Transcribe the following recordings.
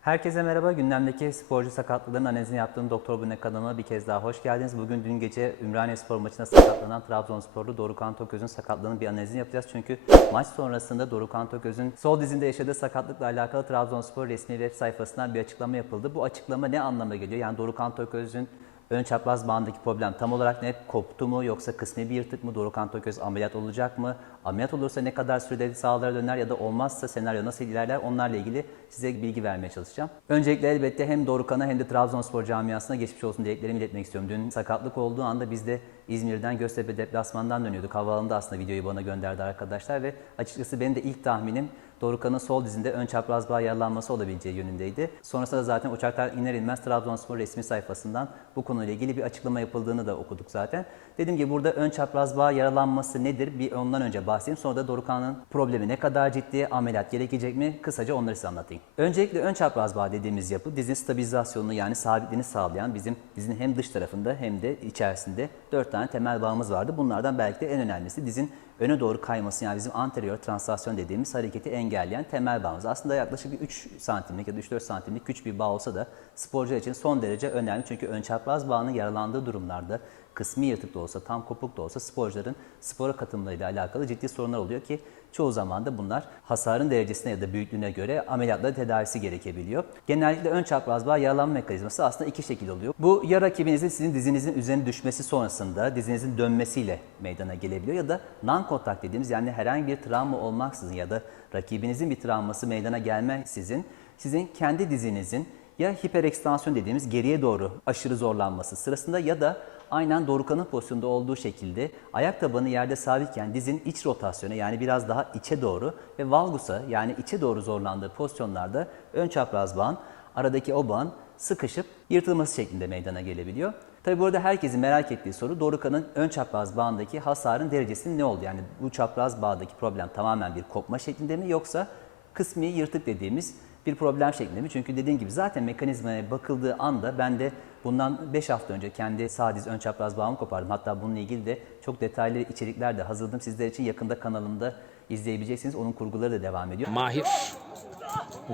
Herkese merhaba. Gündemdeki sporcu sakatlıkların analizini yaptığım Doktor Bune kanalıma bir kez daha hoş geldiniz. Bugün dün gece Ümraniye Spor maçında sakatlanan Trabzonsporlu Dorukhan Toköz'ün sakatlığının bir analizini yapacağız. Çünkü maç sonrasında Dorukhan Toköz'ün sol dizinde yaşadığı sakatlıkla alakalı Trabzonspor resmi web sayfasından bir açıklama yapıldı. Bu açıklama ne anlama geliyor? Yani Dorukhan Toköz'ün ön çapraz bağındaki problem tam olarak ne? Koptu mu yoksa kısmi bir yırtık mı? Dorukhan Toköz ameliyat olacak mı? Ameliyat olursa ne kadar sürede sahalara döner ya da olmazsa senaryo nasıl ilerler? Onlarla ilgili size bilgi vermeye çalışacağım. Öncelikle elbette hem Dorukhan'a hem de Trabzonspor camiasına geçmiş olsun dileklerimi iletmek istiyorum. Dün sakatlık olduğu anda biz de İzmir'den Göztepe deplasmandan dönüyorduk. Havaalanında aslında videoyu bana gönderdi arkadaşlar ve açıkçası benim de ilk tahminim Dorukhan'ın sol dizinde ön çapraz bağ yaralanması olabileceği yönündeydi. Sonrasında da zaten uçaklar iner inmez Trabzonspor resmi sayfasından bu konuyla ilgili bir açıklama yapıldığını da okuduk zaten. Dediğim gibi burada ön çapraz bağ yaralanması nedir? Bir ondan önce bahsedeyim. Sonra da Dorukhan'ın problemi ne kadar ciddi, ameliyat gerekecek mi? Kısaca onları size anlatayım. Öncelikle ön çapraz bağ dediğimiz yapı dizin stabilizasyonunu yani sabitliğini sağlayan bizim dizin hem dış tarafında hem de içerisinde dört tane temel bağımız vardı. Bunlardan belki de en önemlisi dizin öne doğru kayması yani bizim anterior translasyon dediğimiz hareketi engelleyen temel bağımız. Aslında yaklaşık bir 3 santimlik ya da 3-4 santimlik küçük bir bağ olsa da sporcular için son derece önemli. Çünkü ön çapraz bağının yaralandığı durumlarda kısmi yırtık da olsa, tam kopuk da olsa sporcuların spora katılımlarıyla alakalı ciddi sorunlar oluyor ki çoğu zaman da bunlar hasarın derecesine ya da büyüklüğüne göre ameliyatla tedavisi gerekebiliyor. Genellikle ön çapraz bağ yaralanma mekanizması aslında iki şekilde oluyor. Bu ya rakibinizin sizin dizinizin üzerine düşmesi sonrasında dizinizin dönmesiyle meydana gelebiliyor ya da non-contact dediğimiz yani herhangi bir travma olmaksızın ya da rakibinizin bir travması meydana gelmeksizin sizin kendi dizinizin ya hiperekstansiyon dediğimiz geriye doğru aşırı zorlanması sırasında ya da aynen Dorukhan'ın pozisyonda olduğu şekilde ayak tabanı yerde sabitken dizin iç rotasyona yani biraz daha içe doğru ve valgusa yani içe doğru zorlandığı pozisyonlarda ön çapraz bağın aradaki o bağın sıkışıp yırtılması şeklinde meydana gelebiliyor. Tabi burada herkesin merak ettiği soru Dorukhan'ın ön çapraz bağındaki hasarın derecesinin ne oldu? Yani bu çapraz bağdaki problem tamamen bir kopma şeklinde mi yoksa kısmi yırtık dediğimiz bir problem şeklinde mi? Çünkü dediğim gibi zaten mekanizmaya bakıldığı anda ben de bundan 5 hafta önce kendi sağ diz ön çapraz bağımı kopardım. Hatta bununla ilgili de çok detaylı içerikler de hazırladım. Sizler için yakında kanalımda izleyebileceksiniz. Onun kurguları da devam ediyor. Mahir,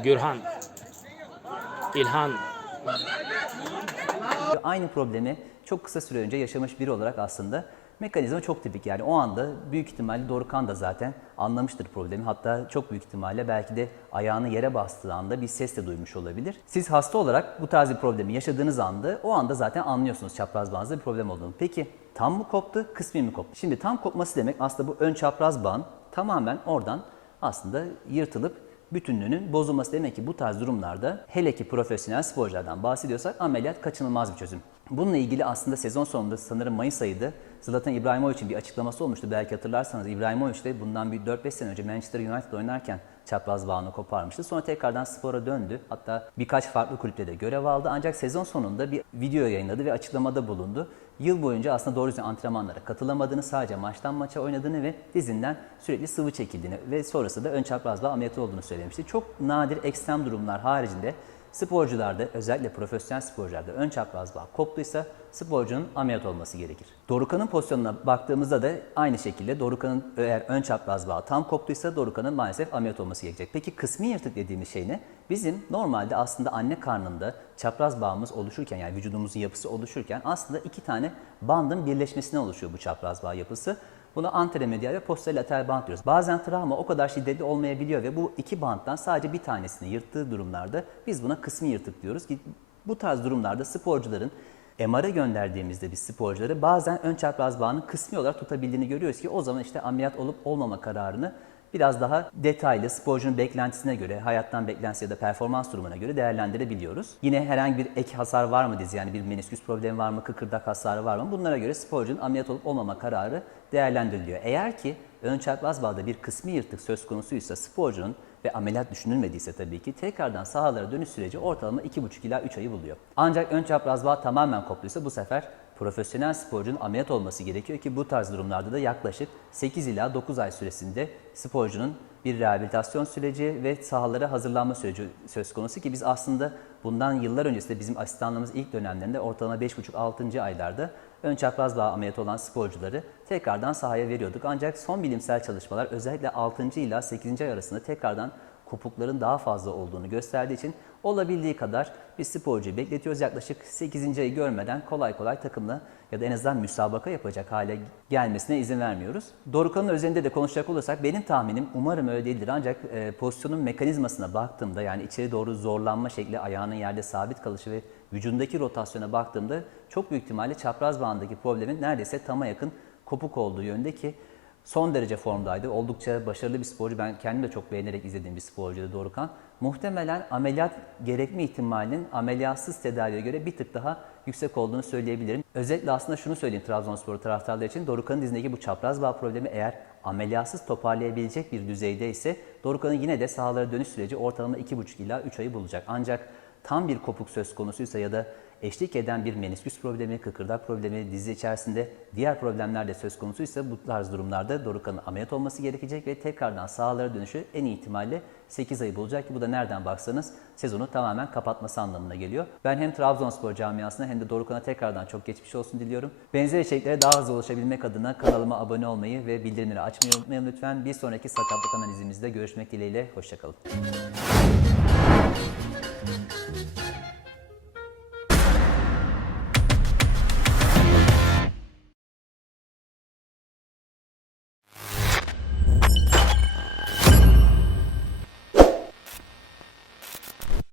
Gürhan, İlhan, Aynı problemi çok kısa süre önce yaşamış biri olarak aslında mekanizma çok tipik. Yani o anda büyük ihtimalle Dorukhan da zaten anlamıştır problemi. Hatta çok büyük ihtimalle belki de ayağını yere bastığı anda bir ses de duymuş olabilir. Siz hasta olarak bu tarz bir problemi yaşadığınız anda o anda zaten anlıyorsunuz çapraz bağınızda bir problem olduğunu. Peki tam mı koptu, kısmi mi koptu? Şimdi tam kopması demek aslında bu ön çapraz bağın tamamen oradan aslında yırtılıp bütünlüğünün bozulması demek ki bu tarz durumlarda hele ki profesyonel sporculardan bahsediyorsak ameliyat kaçınılmaz bir çözüm. Bununla ilgili aslında sezon sonunda sanırım Mayıs ayıydı. Zlatan İbrahimovic'in bir açıklaması olmuştu. Belki hatırlarsanız İbrahimovic de bundan bir 4-5 sene önce Manchester United oynarken çapraz bağını koparmıştı. Sonra tekrardan spora döndü. Hatta birkaç farklı kulüpte de görev aldı. Ancak sezon sonunda bir video yayınladı ve açıklamada bulundu. Yıl boyunca aslında doğru düzgün antrenmanlara katılamadığını, sadece maçtan maça oynadığını ve dizinden sürekli sıvı çekildiğini ve sonrasında da ön çapraz bağ ameliyatı olduğunu söylemişti. Çok nadir ekstrem durumlar haricinde sporcularda özellikle profesyonel sporcularda ön çapraz bağ koptuysa sporcunun ameliyat olması gerekir. Dorukhan'ın pozisyonuna baktığımızda da aynı şekilde Dorukhan'ın eğer ön çapraz bağ tam koptuysa Dorukhan'ın maalesef ameliyat olması gerekecek. Peki kısmi yırtık dediğimiz şey ne? Bizim normalde aslında anne karnında çapraz bağımız oluşurken yani vücudumuzun yapısı oluşurken aslında iki tane bandın birleşmesine oluşuyor bu çapraz bağ yapısı. Buna anteromedial ve posterolateral band diyoruz. Bazen travma o kadar şiddetli olmayabiliyor ve bu iki banttan sadece bir tanesini yırttığı durumlarda biz buna kısmi yırtık diyoruz. ki Bu tarz durumlarda sporcuların MR'a gönderdiğimizde biz sporcuları bazen ön çapraz bağının kısmi olarak tutabildiğini görüyoruz ki o zaman işte ameliyat olup olmama kararını biraz daha detaylı sporcunun beklentisine göre, hayattan beklentisi ya da performans durumuna göre değerlendirebiliyoruz. Yine herhangi bir ek hasar var mı dizi yani bir menisküs problemi var mı, kıkırdak hasarı var mı bunlara göre sporcunun ameliyat olup olmama kararı değerlendiriliyor. Eğer ki ön çapraz bağda bir kısmi yırtık söz konusuysa sporcunun ve ameliyat düşünülmediyse tabii ki tekrardan sahalara dönüş süreci ortalama 2,5 ila 3 ayı buluyor. Ancak ön çapraz bağ tamamen koptuysa bu sefer profesyonel sporcunun ameliyat olması gerekiyor ki bu tarz durumlarda da yaklaşık 8 ila 9 ay süresinde sporcunun bir rehabilitasyon süreci ve sahalara hazırlanma süreci söz konusu ki biz aslında bundan yıllar öncesinde bizim asistanlığımız ilk dönemlerinde ortalama 5,5-6. aylarda ön çapraz bağ ameliyatı olan sporcuları tekrardan sahaya veriyorduk. Ancak son bilimsel çalışmalar özellikle 6. ila 8. ay arasında tekrardan kopukların daha fazla olduğunu gösterdiği için olabildiği kadar biz sporcuyu bekletiyoruz. Yaklaşık 8. ayı görmeden kolay kolay takımla ya da en azından müsabaka yapacak hale gelmesine izin vermiyoruz. Dorukan'ın özelinde de konuşacak olursak benim tahminim umarım öyle değildir. Ancak e, pozisyonun mekanizmasına baktığımda yani içeri doğru zorlanma şekli, ayağının yerde sabit kalışı ve vücudundaki rotasyona baktığımda çok büyük ihtimalle çapraz bağındaki problemin neredeyse tama yakın kopuk olduğu yönde ki son derece formdaydı. Oldukça başarılı bir sporcu. Ben kendim de çok beğenerek izlediğim bir sporcuydu Dorukan. Muhtemelen ameliyat gerekme ihtimalinin ameliyatsız tedaviye göre bir tık daha yüksek olduğunu söyleyebilirim. Özetle aslında şunu söyleyeyim Trabzonspor taraftarları için. Dorukan'ın dizindeki bu çapraz bağ problemi eğer ameliyatsız toparlayabilecek bir düzeyde ise Dorukan'ın yine de sahalara dönüş süreci ortalama 2,5 ila 3 ayı bulacak. Ancak tam bir kopuk söz konusuysa ya da eşlik eden bir menisküs problemi, kıkırdak problemi, dizi içerisinde diğer problemler de söz konusuysa bu tarz durumlarda Dorukan'ın ameliyat olması gerekecek ve tekrardan sahalara dönüşü en ihtimalle 8 ayı bulacak ki bu da nereden baksanız sezonu tamamen kapatması anlamına geliyor. Ben hem Trabzonspor camiasına hem de Dorukan'a tekrardan çok geçmiş olsun diliyorum. Benzer içeriklere daha hızlı ulaşabilmek adına kanalıma abone olmayı ve bildirimleri açmayı unutmayın lütfen. Bir sonraki sakatlık analizimizde görüşmek dileğiyle. Hoşçakalın.